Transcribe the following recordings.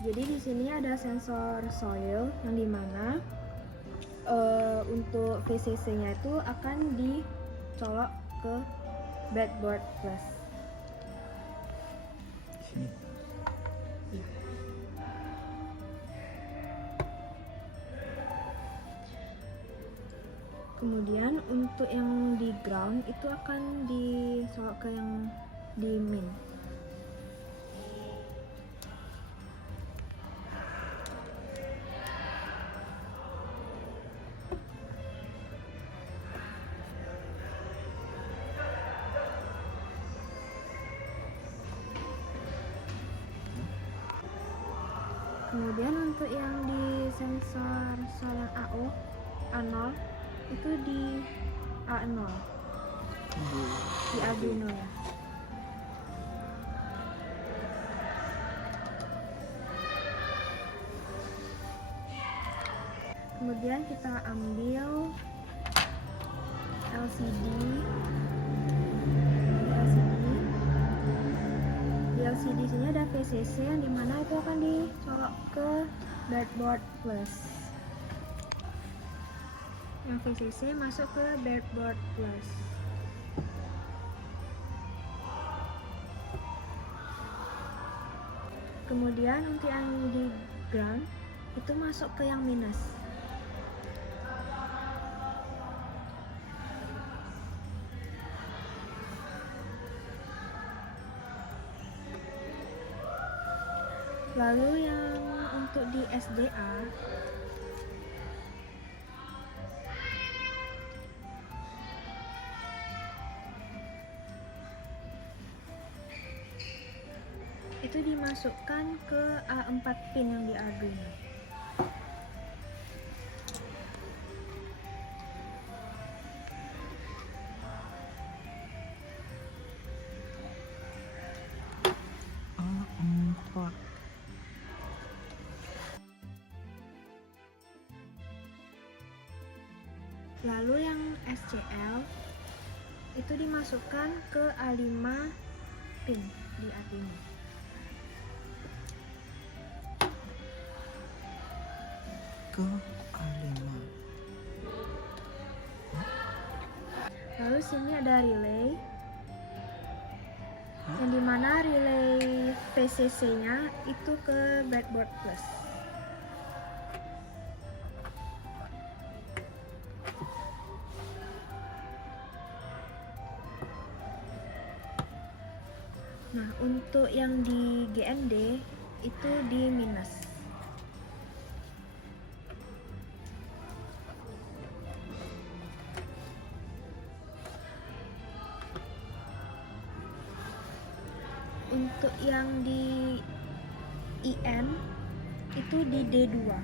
Jadi di sini ada sensor soil yang dimana untuk VCC-nya itu akan dicolok ke breadboard plus. Sini. Kemudian untuk yang di ground itu akan dicolok ke yang di main. Kemudian untuk yang di sensor solar AO A0 itu di A0 di Arduino ya. Kemudian kita ambil LCD. Di LCD sini ada VCC yang dimana itu akan dicolok ke breadboard plus. Yang VCC masuk ke breadboard plus. Kemudian untuk yang di ground itu masuk ke yang minus. Lalu yang untuk di SDA itu dimasukkan ke A4 pin yang di Arduino. A4. Lalu yang SCL itu dimasukkan ke A5 pin di Arduino. Ke A5. Lalu sini ada relay yang dimana relay VCC-nya itu ke breadboard plus. Nah, untuk yang di GND itu di minus. Untuk yang di IN itu di D2.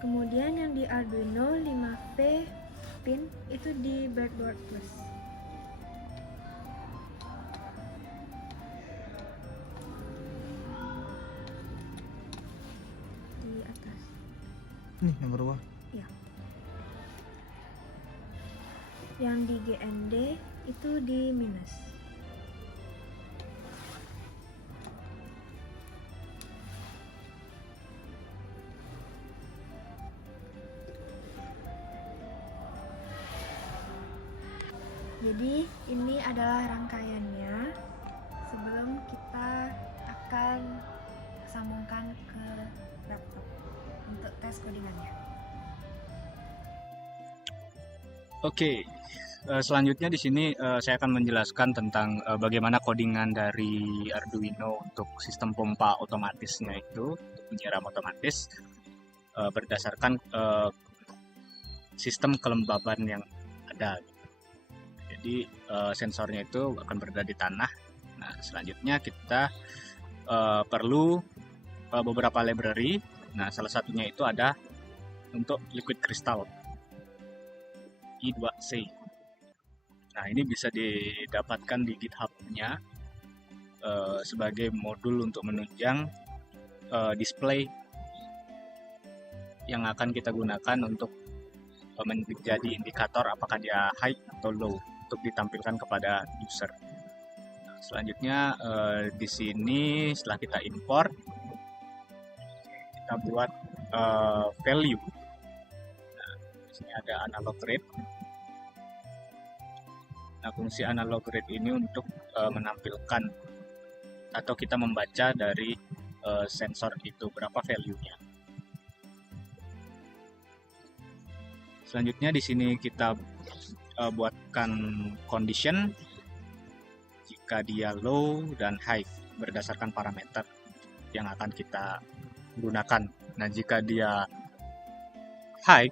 Kemudian yang di Arduino 5V pin itu di breadboard plus. Di atas. Nih yang bawah. Ya. Yang di GND itu di minus. Jadi ini adalah rangkaiannya sebelum kita akan sambungkan ke laptop untuk tes codingannya. Oke, selanjutnya di sini saya akan menjelaskan tentang bagaimana codingan dari Arduino untuk sistem pompa otomatisnya itu, untuk penyiram otomatis berdasarkan sistem kelembaban yang ada. Jadi sensornya itu akan berada di tanah. Nah, selanjutnya kita perlu beberapa library. Nah, salah satunya itu ada untuk liquid crystal. I2C. Nah, ini bisa didapatkan di GitHub-nya sebagai modul untuk menunjang display yang akan kita gunakan untuk menjadi indikator apakah dia high atau low untuk ditampilkan kepada user. Nah, selanjutnya di sini setelah kita import, kita buat value. Nah, di sini ada analog rate. Nah, fungsi analog rate ini untuk menampilkan atau kita membaca dari sensor itu berapa value-nya. Selanjutnya di sini kita buatkan condition jika dia low dan high berdasarkan parameter yang akan kita gunakan. Nah, jika dia high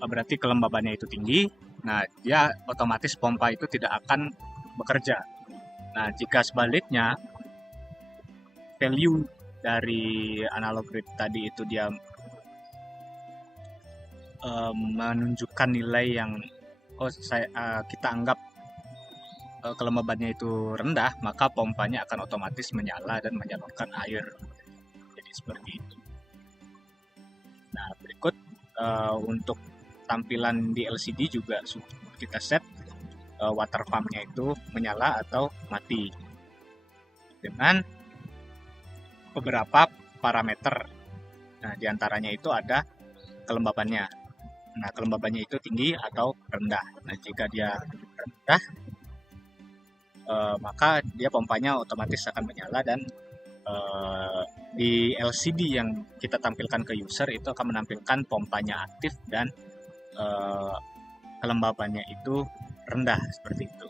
berarti kelembabannya itu tinggi. Nah, dia otomatis pompa itu tidak akan bekerja. Nah, jika sebaliknya value dari analog rate tadi itu dia menunjukkan nilai yang kita anggap kelembabannya itu rendah, maka pompanya akan otomatis menyala dan menyalurkan air. Jadi seperti itu. Nah, berikut untuk tampilan di LCD juga kita set water pump-nya itu menyala atau mati dengan beberapa parameter. Nah, diantaranya itu ada kelembabannya. Nah, kelembabannya itu tinggi atau rendah. Nah, jika dia rendah, maka dia pompanya otomatis akan menyala dan di LCD yang kita tampilkan ke user itu akan menampilkan pompanya aktif dan kelembabannya itu rendah seperti itu.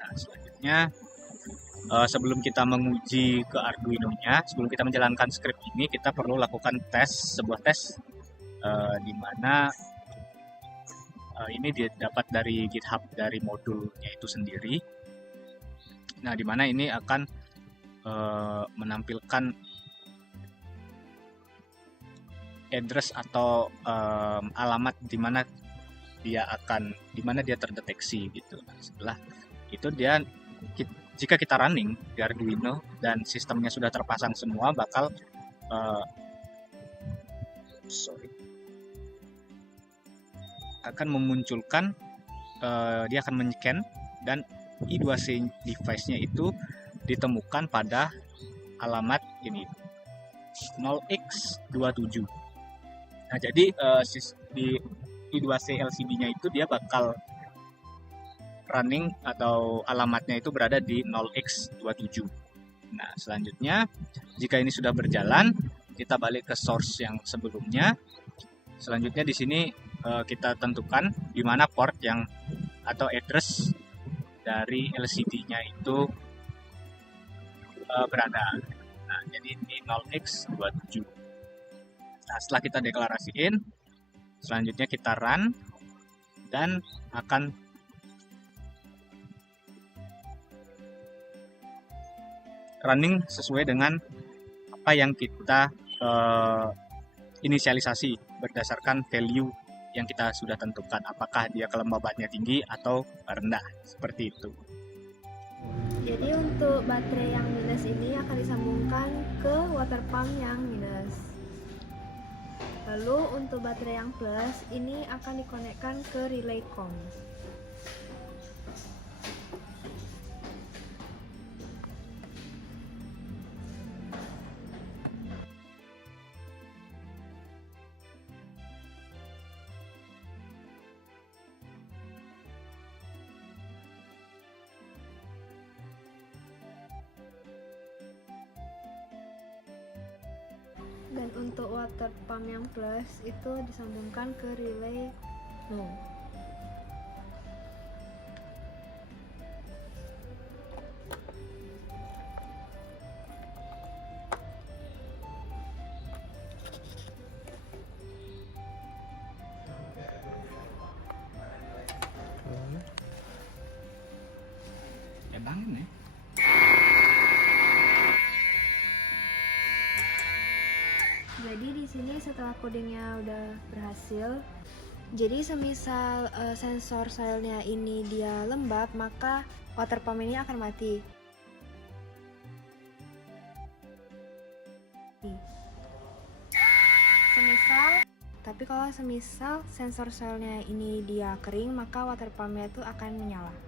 Nah, selanjutnya sebelum kita menguji ke Arduino-nya, sebelum kita menjalankan script ini, kita perlu lakukan sebuah tes di mana ini didapat dari GitHub dari modulnya itu sendiri. Nah, di mana ini akan menampilkan address atau alamat di mana dia terdeteksi gitu. Nah, setelah itu jika kita running di Arduino dan sistemnya sudah terpasang semua, bakal akan memunculkan dia akan men-scan dan I2C device-nya itu ditemukan pada alamat ini 0x27. Nah, jadi di I2C LCD-nya itu dia bakal running atau alamatnya itu berada di 0x27. Nah, selanjutnya jika ini sudah berjalan, kita balik ke source yang sebelumnya. Selanjutnya di sini kita tentukan di mana port yang atau address dari LCD-nya itu berada. Nah, jadi di 0x27. Nah, setelah kita deklarasiin, selanjutnya kita run dan akan running sesuai dengan apa yang kita inisialisasi berdasarkan value yang kita sudah tentukan, apakah dia kelembabannya tinggi atau rendah, seperti itu. Jadi untuk baterai yang minus ini akan disambungkan ke water pump yang minus. Lalu untuk baterai yang plus ini akan dikonekkan ke relay COM. Dan untuk water pump yang plus itu disambungkan ke relay no. Ya bangun ya. Jadi di sini setelah codingnya udah berhasil, Jadi semisal sensor soilnya ini dia lembab, maka water pump ini akan mati. Tapi kalau semisal sensor soilnya ini dia kering, maka water pumpnya itu akan menyala.